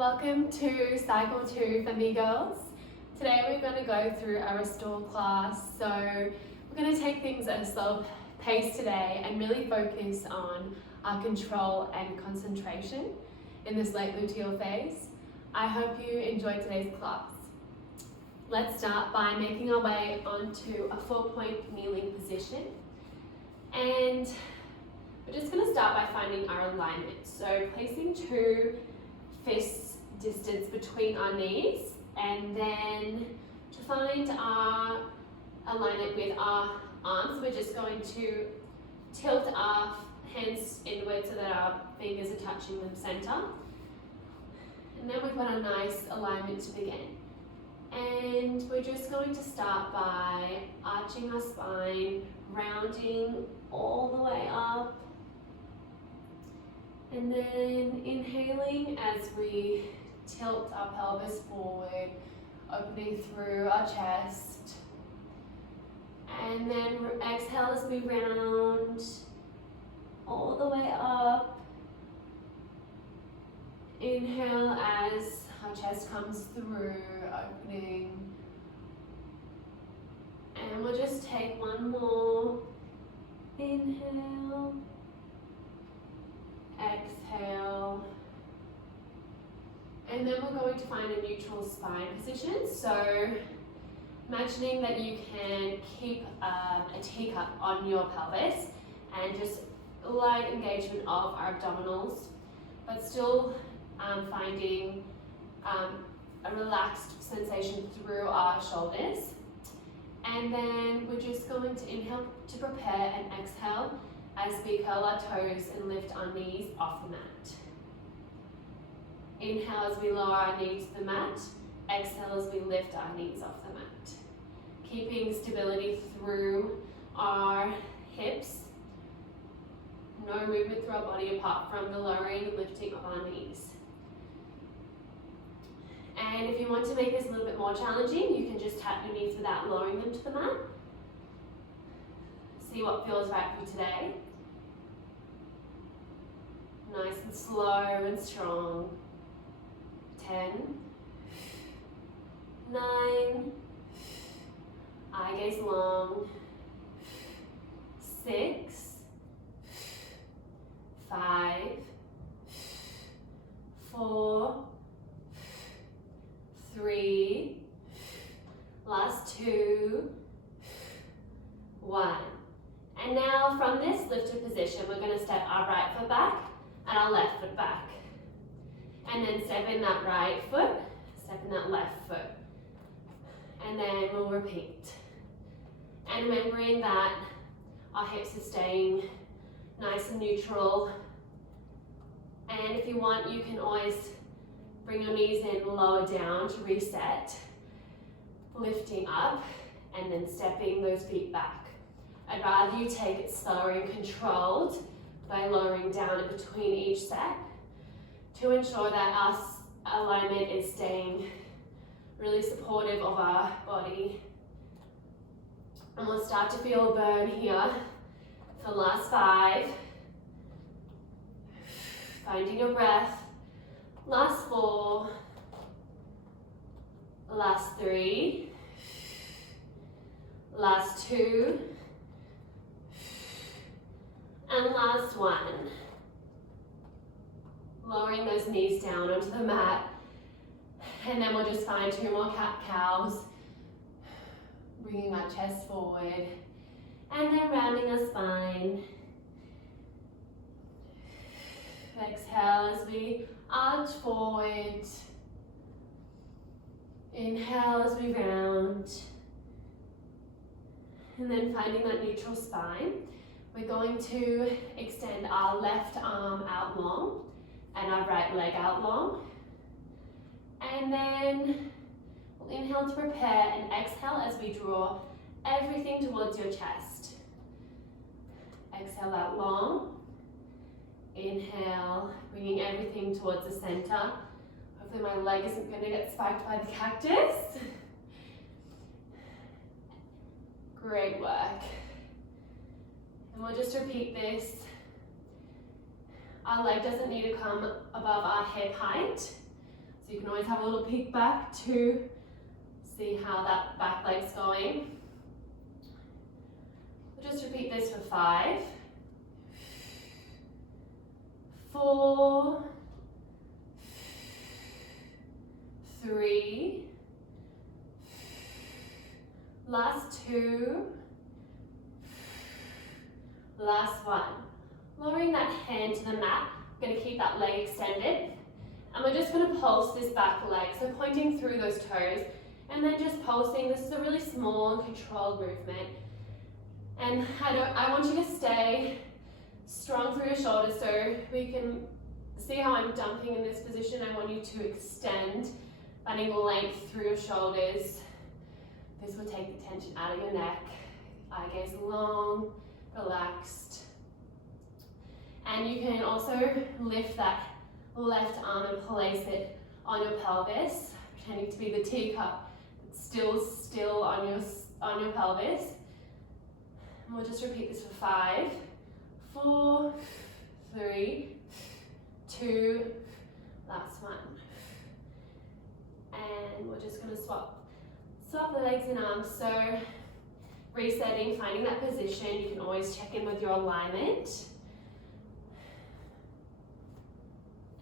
Welcome to Cycle 2 Femmi girls. Today we're going to go through a restore class. So we're going to take things at a slow pace today and really focus on our control and concentration in this late luteal phase. I hope you enjoyed today's class. Let's start by making our way onto a 4-point kneeling position. And we're just going to start by finding our alignment. So placing two fists distance between our knees, and then to find our alignment with our arms, we're just going to tilt our hands inward so that our fingers are touching the center. And then we've got a nice alignment to begin. And we're just going to start by arching our spine, rounding all the way up. And then inhaling as we tilt our pelvis forward, opening through our chest. And then exhale as we round all the way up. Inhale as our chest comes through, opening. And we'll just take one more. Inhale. Exhale. And then we're going to find a neutral spine position. So imagining that you can keep a teacup on your pelvis and just light engagement of our abdominals, but still finding a relaxed sensation through our shoulders. And then we're just going to inhale to prepare and exhale as we curl our toes and lift our knees off the mat. Inhale as we lower our knees to the mat. Exhale as we lift our knees off the mat. Keeping stability through our hips. No movement through our body apart from the lowering and lifting of our knees. And if you want to make this a little bit more challenging, you can just tap your knees without lowering them to the mat. See what feels right for you today. Nice and slow and strong. 10, 9, eye gaze long, 6, 5, 4, 3, last 2, 1. And now from this lifted position, we're going to step our right foot back and our left foot back. And then step in that right foot, step in that left foot. And then we'll repeat. And remembering that our hips are staying nice and neutral. And if you want, you can always bring your knees in, lower down to reset. Lifting up and then stepping those feet back. I'd rather you take it slower and controlled by lowering down in between each set, to ensure that our alignment is staying really supportive of our body. And we'll start to feel a burn here for the last 5. Finding your breath. Last 4. Last 3. Last 2. And last 1. Lowering those knees down onto the mat. And then we'll just find 2 more cat-cows. Bringing our chest forward. And then rounding our spine. Exhale as we arch forward. Inhale as we round. And then finding that neutral spine. We're going to extend our left arm out long and our right leg out long. And then we'll inhale to prepare and exhale as we draw everything towards your chest. Exhale out long. Inhale, bringing everything towards the center. Hopefully my leg isn't going to get spiked by the cactus. Great work. And we'll just repeat this. Our leg doesn't need to come above our hip height. So you can always have a little peek back to see how that back leg's going. We'll just repeat this for 5, 4, 3, last 2, last 1. Lowering that hand to the mat, we're going to keep that leg extended, and we're just going to pulse this back leg, so pointing through those toes, and then just pulsing. This is a really small and controlled movement, and I want you to stay strong through your shoulders, so we can see how I'm dumping in this position. I want you to extend, finding length through your shoulders. This will take the tension out of your neck. Eye gaze long, relaxed. And you can also lift that left arm and place it on your pelvis, pretending to be the teacup, still on your pelvis. And we'll just repeat this for 5, 4, 3, 2, last 1. And we're just going to swap the legs and arms. So resetting, finding that position. You can always check in with your alignment.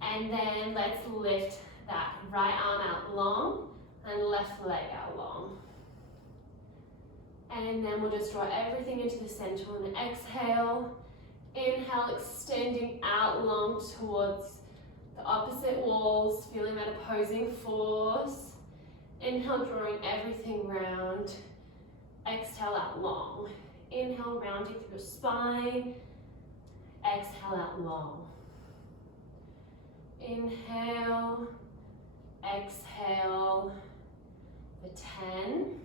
And then let's lift that right arm out long and left leg out long. And then we'll just draw everything into the center on an exhale. Inhale, extending out long towards the opposite walls, feeling that opposing force. Inhale, drawing everything round. Exhale out long. Inhale, rounding through your spine. Exhale out long. Inhale, exhale for 10,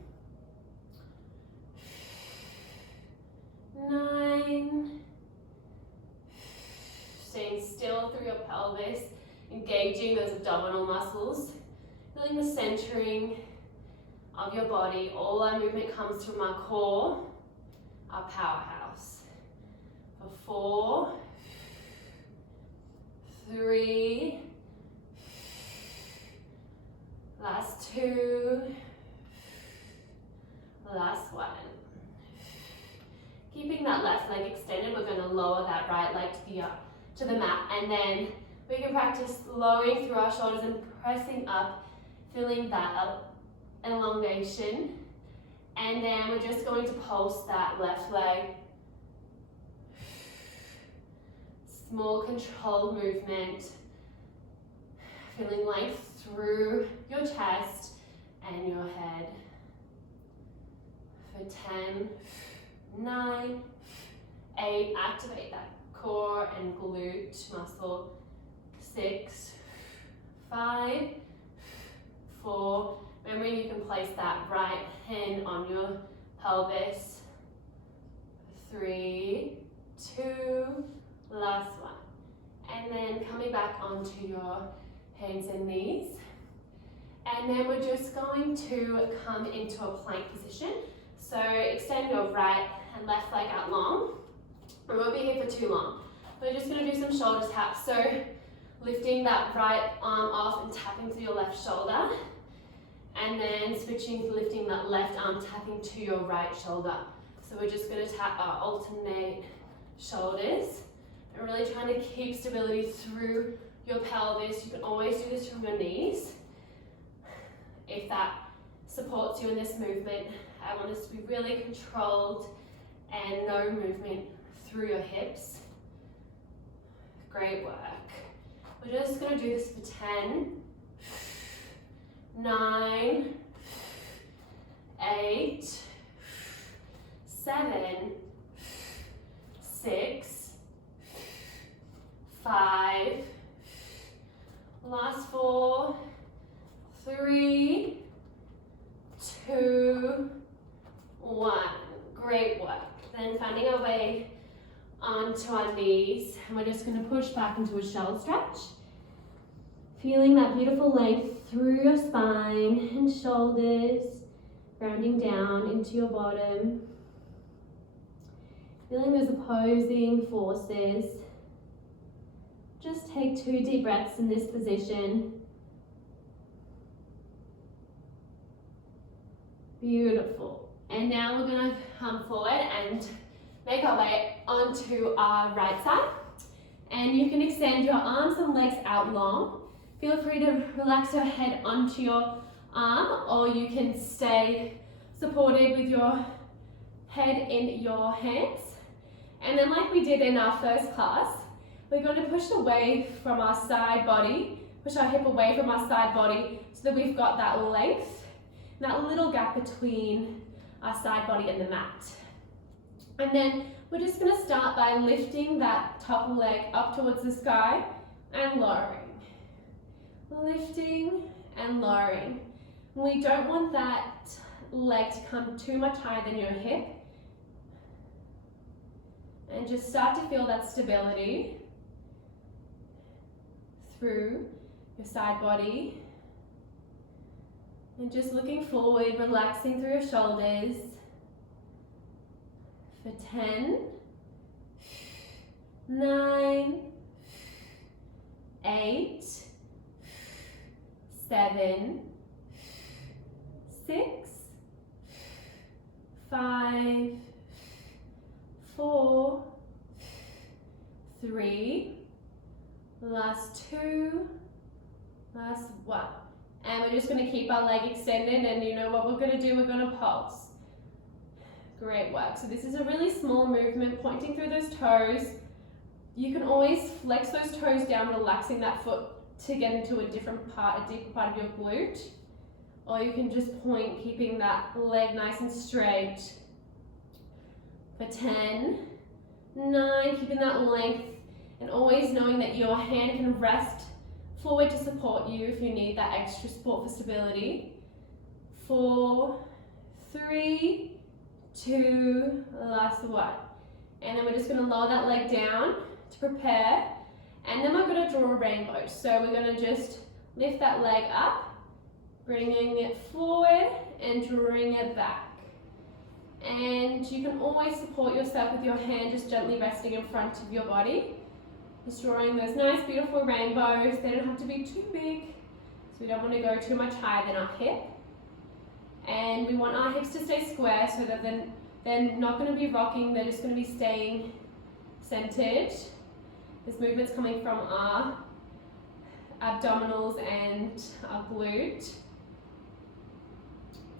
9, staying still through your pelvis, engaging those abdominal muscles, feeling the centering of your body. All our movement comes from our core, our powerhouse. For 4, 3, last 2, last 1. Keeping that left leg extended, we're going to lower that right leg to the mat, and then we can practice lowering through our shoulders and pressing up, feeling that elongation, and then we're just going to pulse that left leg. Small controlled movement, feeling length through your chest and your head. For 10, 9, 8, activate that core and glute muscle. 6, 5, 4, remember you can place that right hand on your pelvis. 3, 2, last 1. And then coming back onto your hands and knees. And then we're just going to come into a plank position. So extend your right and left leg out long. We won't be here for too long. We're just going to do some shoulder taps. So lifting that right arm off and tapping to your left shoulder. And then switching to lifting that left arm, tapping to your right shoulder. So we're just going to alternate shoulders. And really trying to keep stability through your pelvis. You can always do this from your knees. If that supports you in this movement, I want us to be really controlled and no movement through your hips. Great work. We're just going to do this for 10, 9, 8, 7, 6, 5, last 4, 3, 2, 1. Great work. Then finding our way onto our knees, and we're just going to push back into a shell stretch. Feeling that beautiful length through your spine and shoulders, rounding down into your bottom. Feeling those opposing forces. Just take 2 deep breaths in this position. Beautiful. And now we're gonna come forward and make our way onto our right side. And you can extend your arms and legs out long. Feel free to relax your head onto your arm, or you can stay supported with your head in your hands. And then like we did in our first class, we're going to push away from our side body, push our hip away from our side body so that we've got that length, that little gap between our side body and the mat. And then we're just going to start by lifting that top leg up towards the sky and lowering. Lifting and lowering. We don't want that leg to come too much higher than your hip. And just start to feel that stability through your side body. And just looking forward, relaxing through your shoulders. For 10, 9, 8, 7, 6, 5, 4, 3, last 2, last 1. And we're just going to keep our leg extended, and you know what we're going to do? We're going to pulse. Great work. So this is a really small movement, pointing through those toes. You can always flex those toes down, relaxing that foot to get into a different part, a deeper part of your glute. Or you can just point, keeping that leg nice and straight. For 10, 9, keeping that length, and always knowing that your hand can rest forward to support you if you need that extra support for stability. 4, 3, 2, last 1. And then we're just going to lower that leg down to prepare. And then we're going to draw a rainbow. So we're going to just lift that leg up, bringing it forward and drawing it back. And you can always support yourself with your hand just gently resting in front of your body. Just drawing those nice beautiful rainbows. They don't have to be too big, so we don't want to go too much higher than our hip. And we want our hips to stay square so that they're not going to be rocking, they're just going to be staying centered. This movement's coming from our abdominals and our glute.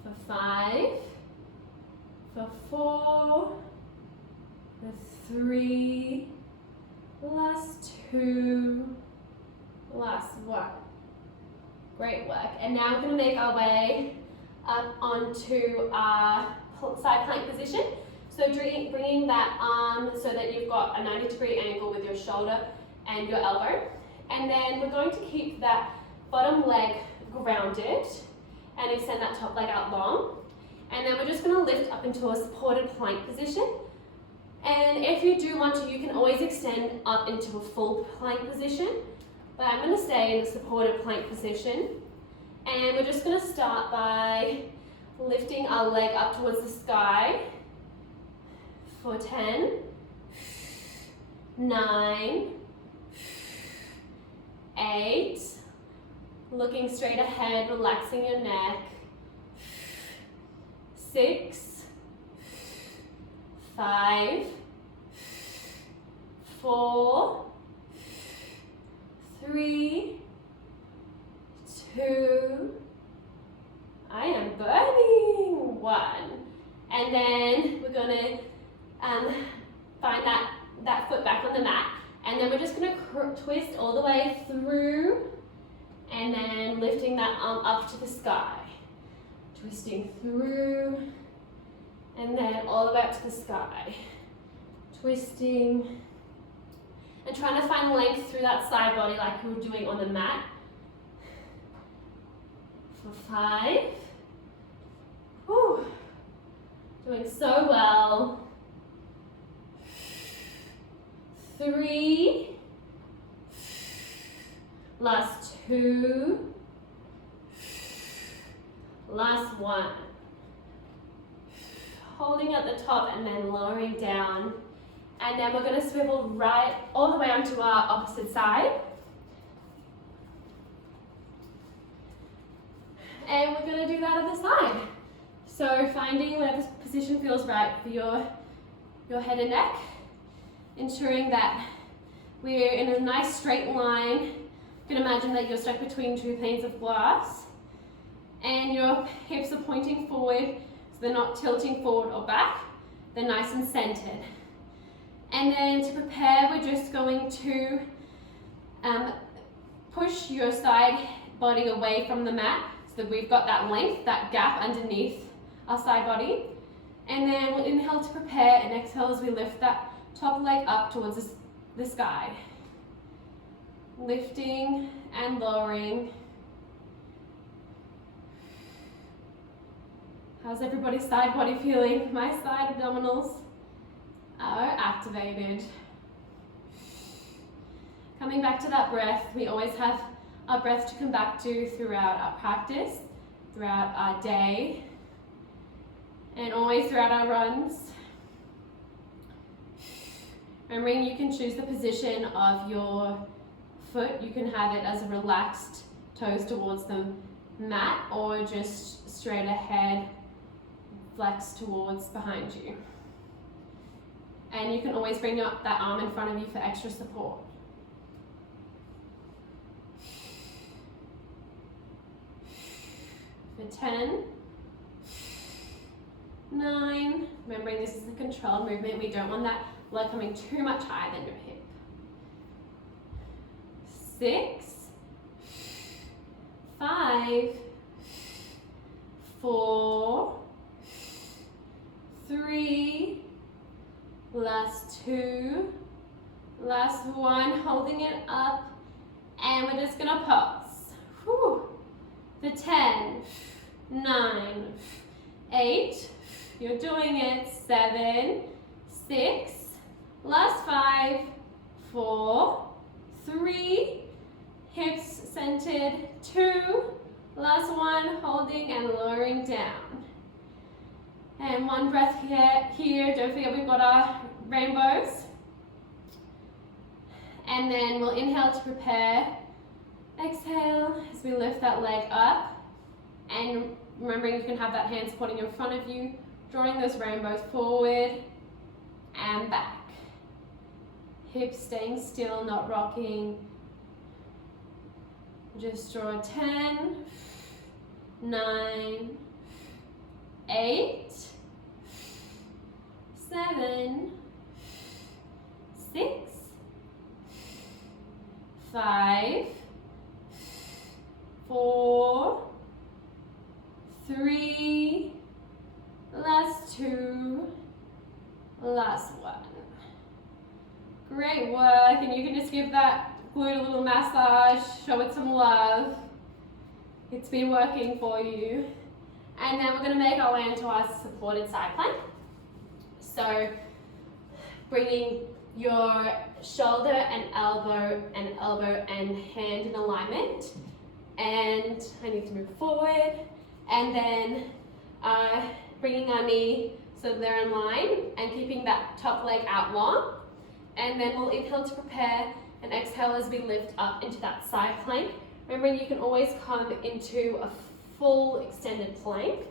For 5, for 4, for 3, last 2, last 1. Great work. And now we're going to make our way up onto our side plank position. So bringing that arm so that you've got a 90-degree angle with your shoulder and your elbow. And then we're going to keep that bottom leg grounded and extend that top leg out long. And then we're just going to lift up into a supported plank position. And if you do want to, you can always extend up into a full plank position. But I'm going to stay in a supported plank position. And we're just going to start by lifting our leg up towards the sky for 10, 9, 8, looking straight ahead, relaxing your neck, 6, 5, 4, 3, 2, I am burning, 1. And then we're going to find that foot back on the mat. And then we're just going to twist all the way through and then lifting that arm up to the sky. Twisting through and then all the way up to the sky. Twisting and trying to find length through that side body like we were doing on the mat. For 5. Whew. Doing so well. 3. Last 2. Last 1. Holding at the top and then lowering down. And then we're going to swivel right all the way onto our opposite side. And we're going to do that on the side. So finding whatever position feels right for your head and neck, ensuring that we're in a nice straight line. You can imagine that you're stuck between two panes of glass and your hips are pointing forward, so they're not tilting forward or back, they're nice and centered. And then to prepare, we're just going to push your side body away from the mat so that we've got that length, that gap underneath our side body. And then we'll inhale to prepare and exhale as we lift that top leg up towards the sky. Lifting and lowering. How's everybody's side body feeling? My side abdominals are activated. Coming back to that breath, we always have our breath to come back to throughout our practice, throughout our day, and always throughout our runs. Remembering you can choose the position of your foot. You can have it as a relaxed toes towards the mat or just straight ahead, flex towards behind you. And you can always bring up that arm in front of you for extra support. For 10, 9, remembering this is a controlled movement, we don't want that leg coming too much higher than your hip. 6, 5, 4, 3, last 2, last 1, holding it up, and we're just gonna pause. Whew. For 10, 9, 8, you're doing it, 7, 6, last 5, 4, 3, hips centered, 2, last 1, holding and lowering down. And 1 breath here. Don't forget we've got our rainbows. And then we'll inhale to prepare. Exhale as we lift that leg up. And remembering you can have that hand supporting in front of you, drawing those rainbows forward and back. Hips staying still, not rocking. Just draw 10, 9, 8, 7, 6, 5, 4, 3, last 2, last 1. Great work, and you can just give that glute a little massage, show it some love. It's been working for you. And then we're going to make our way into our supported side plank. So bringing your shoulder and elbow and hand in alignment. And I need to move forward. And then bringing our knee so they're in line and keeping that top leg out long. And then we'll inhale to prepare and exhale as we lift up into that side plank. Remembering you can always come into a full extended plank.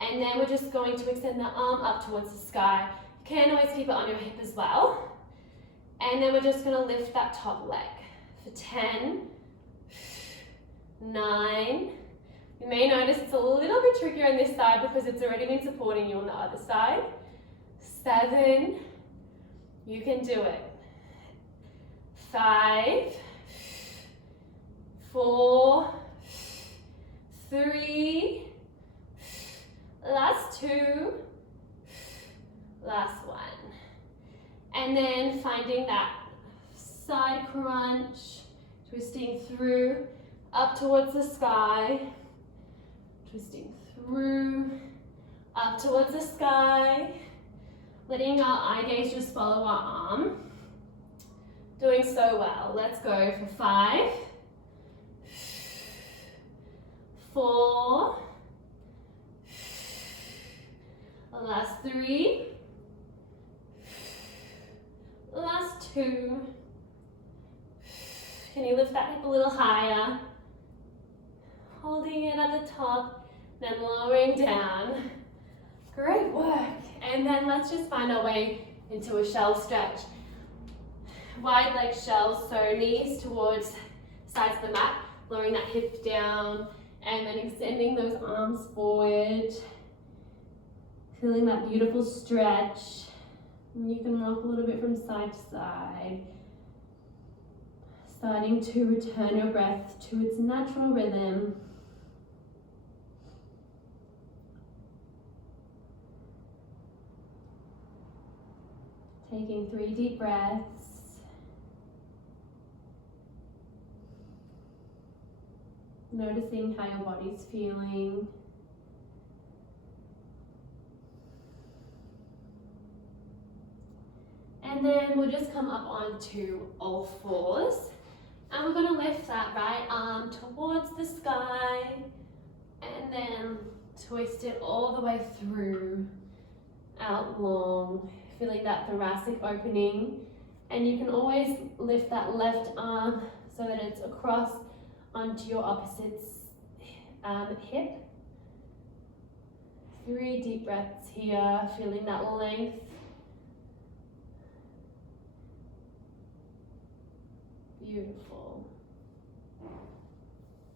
And then we're just going to extend the arm up towards the sky. You can always keep it on your hip as well. And then we're just going to lift that top leg for 10, 9. You may notice it's a little bit trickier on this side because it's already been supporting you on the other side. 7, you can do it. 5, 4, 3, last 2, last 1. And then finding that side crunch, twisting through, up towards the sky, twisting through, up towards the sky, letting our eye gaze just follow our arm. Doing so well. Let's go for 5, 4, last 3, last 2. Can you lift that hip a little higher? Holding it at the top, then lowering down. Great work. And then let's just find our way into a shell stretch. Wide leg shells, so knees towards sides of the mat, lowering that hip down, and then extending those arms forward. Feeling that beautiful stretch. And you can rock a little bit from side to side. Starting to return your breath to its natural rhythm. Taking 3 deep breaths. Noticing how your body's feeling. And then we'll just come up onto all fours. And we're going to lift that right arm towards the sky. And then twist it all the way through, out long. Feeling that thoracic opening. And you can always lift that left arm so that it's across onto your opposite hip. 3 deep breaths here, feeling that length. Beautiful.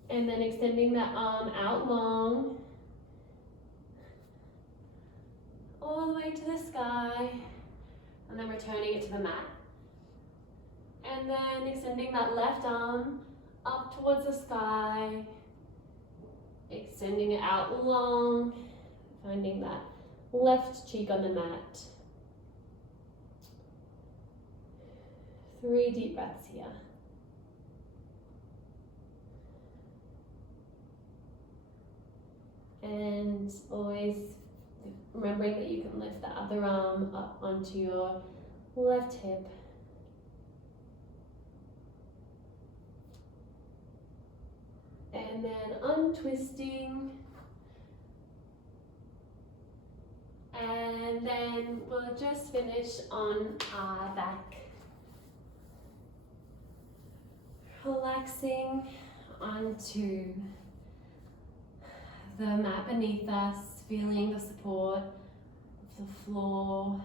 And then extending that arm out long. All the way to the sky. And then returning it to the mat. And then extending that left arm up towards the sky. Extending it out long. Finding that left cheek on the mat. 3 deep breaths here. And always remembering that you can lift the other arm up onto your left hip. And then untwisting. And then we'll just finish on our back. Relaxing onto the mat beneath us, feeling the support of the floor.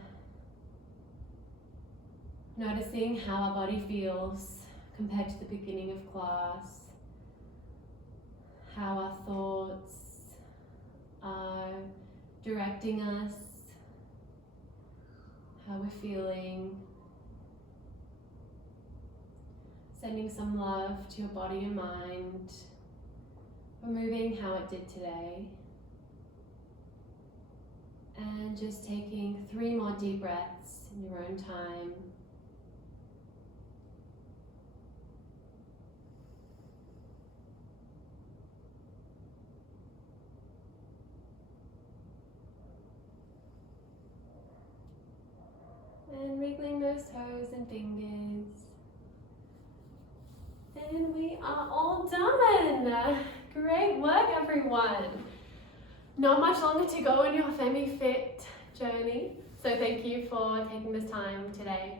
Noticing how our body feels compared to the beginning of class. How our thoughts are directing us. How we're feeling. Sending some love to your body and mind. Removing how it did today. And just taking 3 more deep breaths in your own time. And wriggling those toes and fingers. And we are all done. Great work, everyone. Not much longer to go in your Femmi Fit journey. So thank you for taking this time today.